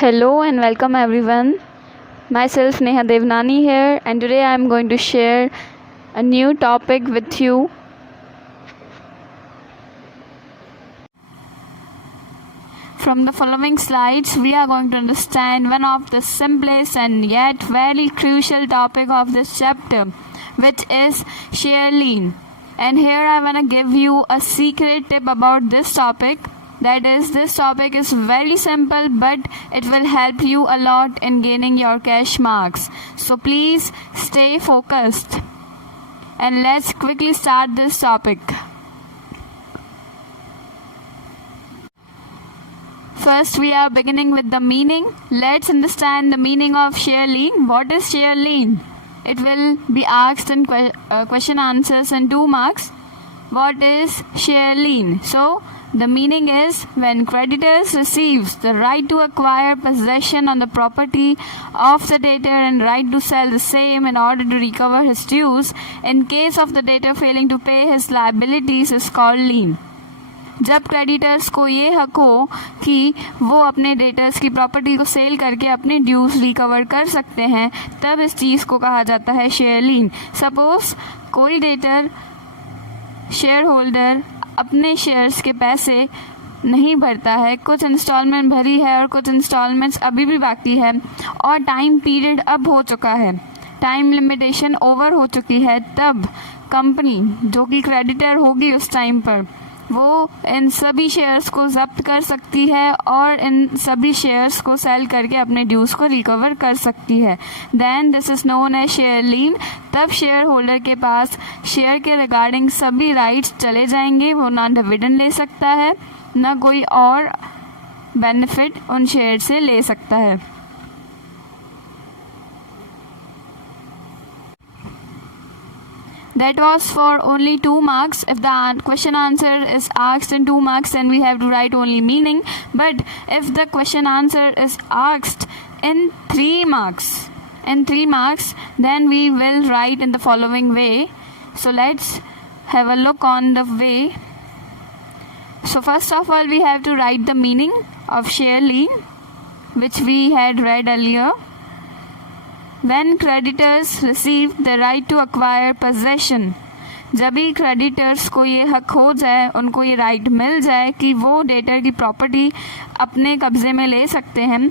Hello and welcome everyone. Myself Neha Devnani here, and today I am going to share a new topic with you. From the following slides, we are going to understand one of the simplest and yet very crucial topic of this chapter, which is share lean. And here I want to give you a secret tip about this topic. That is, this topic is very simple, but it will help you a lot in gaining your cash marks. So please stay focused. And let's quickly start this topic. First, we are beginning with the meaning. Let's understand the meaning of share lean. What is share lean? It will be asked in question answers in 2 marks. What is share lean? So, the meaning is when creditors receives the right to acquire possession on the property of the debtor and right to sell the same in order to recover his dues in case of the debtor failing to pay his liabilities is called lien. जब creditors को ये हक हो कि वो अपने debtors की property को सेल करके अपने ड्यूज रिकवर कर सकते हैं, तब इस चीज़ को कहा जाता है शेयर लीन. सपोज कोई डेटर शेयर होल्डर अपने शेयर्स के पैसे नहीं भरता है, कुछ इंस्टॉलमेंट भरी है और कुछ इंस्टॉलमेंट्स अभी भी बाकी है और टाइम पीरियड अब हो चुका है, टाइम लिमिटेशन ओवर हो चुकी है, तब कंपनी जो कि क्रेडिटर होगी उस टाइम पर वो इन सभी शेयर्स को जब्त कर सकती है और इन सभी शेयर्स को सेल करके अपने ड्यूज को रिकवर कर सकती है. Then this is known as share lien. तब शेयर होल्डर के पास शेयर के रिगार्डिंग सभी राइट्स चले जाएंगे. वो ना डिविडेंड ले सकता है, ना कोई और बेनिफिट उन शेयर से ले सकता है. That was for only 2 marks. If the question answer is asked in 2 marks, then we have to write only meaning. But if the question answer is asked in 3 marks, then we will write in the following way. So let's have a look on the way. So first of all, we have to write the meaning of share lien, which we had read earlier. When creditors receive the right to acquire possession, जब भी creditors को ये हक हो जाए, उनको ये right मिल जाए कि वो डेटर की प्रॉपर्टी अपने कब्जे में ले सकते हैं.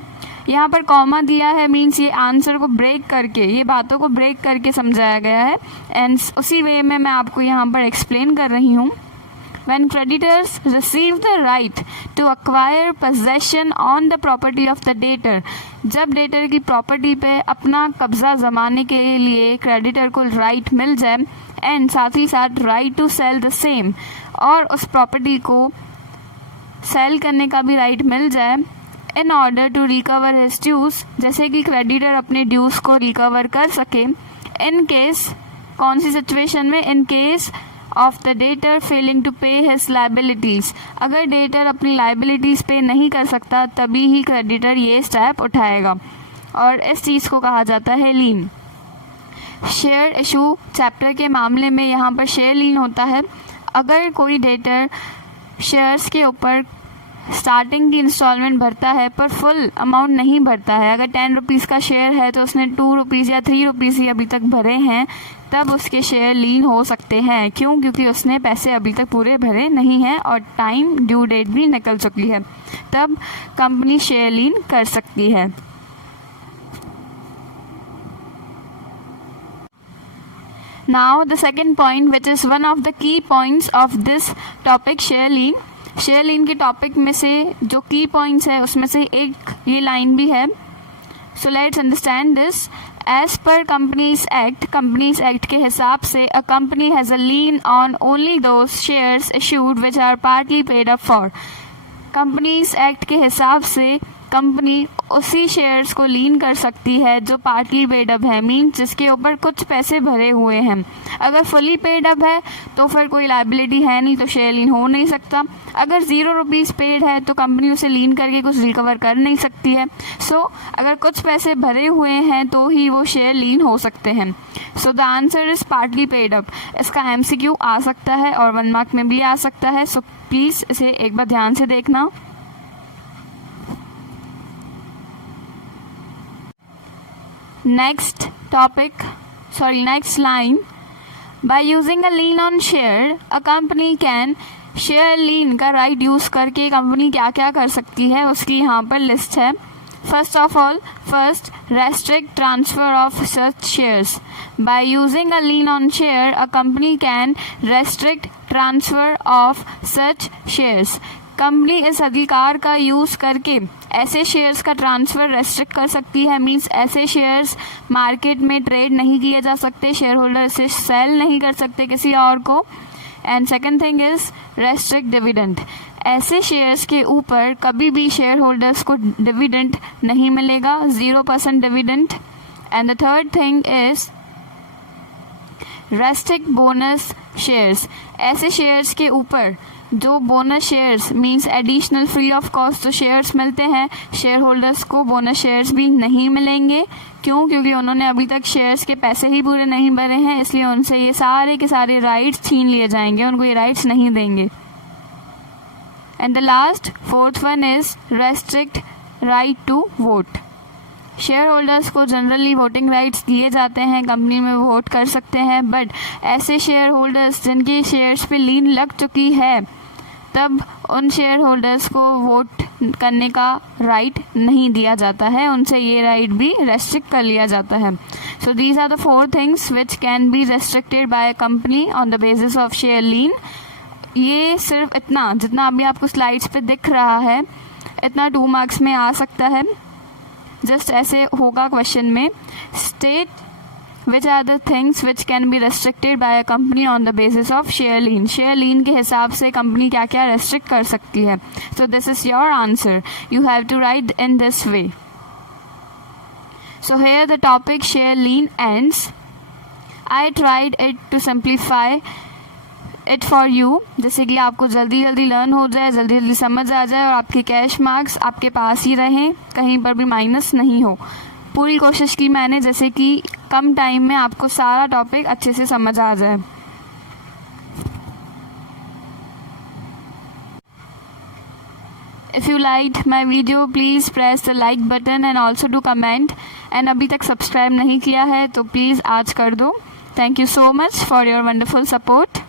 यहाँ पर कॉमा दिया है, मीन्स ये आंसर को ब्रेक करके, ये बातों को ब्रेक करके समझाया गया है एंड उसी वे में मैं आपको यहाँ पर एक्सप्लेन कर रही हूँ. When creditors receive the right to acquire possession on the property of the debtor, जब डेटर की प्रॉपर्टी पे अपना कब्जा जमाने के लिए क्रेडिटर को राइट मिल जाए एंड साथ ही साथ right to sell the same, और उस प्रॉपर्टी को सेल करने का भी राइट मिल जाए in order to recover his dues, जैसे कि क्रेडिटर अपने ड्यूज को रिकवर कर सके. इन केस, कौन सी सिचुएशन में? In case of the debtor failing to pay his liabilities. अगर डेटर अपनी लाइबिलिटीज पे नहीं कर सकता तभी ही क्रेडिटर ये स्टेप उठाएगा और इस चीज़ को कहा जाता है लीन. शेयर इशू चैप्टर के मामले में यहाँ पर शेयर लीन होता है अगर कोई डेटर शेयर्स के ऊपर स्टार्टिंग की इंस्टॉलमेंट भरता है पर फुल अमाउंट नहीं भरता है. अगर 10 रुपीज़ का शेयर है तो उसने 2 रुपीज़ या 3 रुपीज़ ही अभी तक भरे हैं, तब उसके शेयर लीन हो सकते हैं. क्यों? क्योंकि उसने पैसे अभी तक पूरे भरे नहीं हैं और टाइम ड्यू डेट भी निकल चुकी है. तब कंपनी शेयर लीन कर सकती है. Now the second point, which is one of the key points of this topic, share lien. Share lien के टॉपिक में से जो की पॉइंट्स है उसमें से एक ये लाइन भी है. So let's understand this. As per companies act के हिसाब से a company has a lien on only those shares issued which are partly paid up for. Companies act के हिसाब से कंपनी उसी शेयर्स को लीन कर सकती है जो पार्टली पेड अप है, मीन्स जिसके ऊपर कुछ पैसे भरे हुए हैं. अगर फुली पेड अप है तो फिर कोई लाइबिलिटी है नहीं, तो शेयर लीन हो नहीं सकता. अगर 0 रुपीज़ पेड है तो कंपनी उसे लीन करके कुछ रिकवर कर नहीं सकती है. सो अगर कुछ पैसे भरे हुए हैं तो ही वो शेयर लीन हो सकते हैं. So the answer is partly paid up. इसका MCQ आ सकता है और 1 मार्क में भी आ सकता है. सो प्लीज़ इसे एक बार ध्यान से देखना. next line. By using a lien on share, a company can share lien का राइट यूज करके कंपनी क्या क्या कर सकती है उसकी यहाँ पर लिस्ट है. First of all, restrict transfer of such shares. By using a lien on share, a company can restrict transfer of such shares. Company इस अधिकार का यूज करके ऐसे शेयर्स का ट्रांसफर रेस्ट्रिक्ट कर सकती है. मींस ऐसे शेयर्स मार्केट में ट्रेड नहीं किए जा सकते, शेयर होल्डर इसे सेल नहीं कर सकते किसी और को. And second thing is restrict dividend. ऐसे शेयर्स के ऊपर कभी भी शेयर होल्डर्स को डिविडेंड नहीं मिलेगा, 0% dividend. And the third thing is restrict bonus shares. ऐसे शेयर्स के ऊपर जो bonus shares means additional free of cost जो शेयर्स मिलते हैं, शेयर होल्डर्स को बोनस शेयर्स भी नहीं मिलेंगे. क्यों? क्योंकि उन्होंने अभी तक शेयर्स के पैसे ही पूरे नहीं भरे हैं, इसलिए उनसे ये सारे के सारे राइट्स छीन लिए जाएंगे, उनको ये राइट्स नहीं देंगे. And the last fourth one is restrict right to vote. Shareholders को जनरली वोटिंग राइट्स दिए जाते हैं, कंपनी में वोट कर सकते हैं, बट ऐसे शेयर होल्डर्स जिनके शेयर्स पे लीन लग चुकी है तब उन शेयर होल्डर्स को वोट करने का राइट नहीं दिया जाता है, उनसे ये राइट भी रेस्ट्रिक्ट कर लिया जाता है. So these are the 4 things which can be restricted by a company on the basis of share lien. ये सिर्फ इतना जितना अभी आपको स्लाइड्स पे दिख रहा है इतना 2 मार्क्स में आ सकता है. जस्ट ऐसे होगा क्वेश्चन में, state which are the things which can be restricted by a company on the basis of share lien. Share lien के हिसाब से कंपनी क्या क्या रेस्ट्रिक्ट कर सकती है. So this is your answer. You have to write in this way. So here the topic share lien ends. I tried it to simplify it for you, जैसे कि आपको जल्दी जल्दी लर्न हो जाए, जल्दी जल्दी समझ आ जाए और आपके कैश मार्क्स आपके पास ही रहें, कहीं पर भी माइनस नहीं हो. पूरी कोशिश की मैंने जैसे कि कम टाइम में आपको सारा टॉपिक अच्छे से समझ आ जाए. If you liked my video, please press the like button and also do comment. And अभी तक सब्सक्राइब नहीं किया है तो प्लीज़ आज कर दो. Thank you so much for your wonderful support.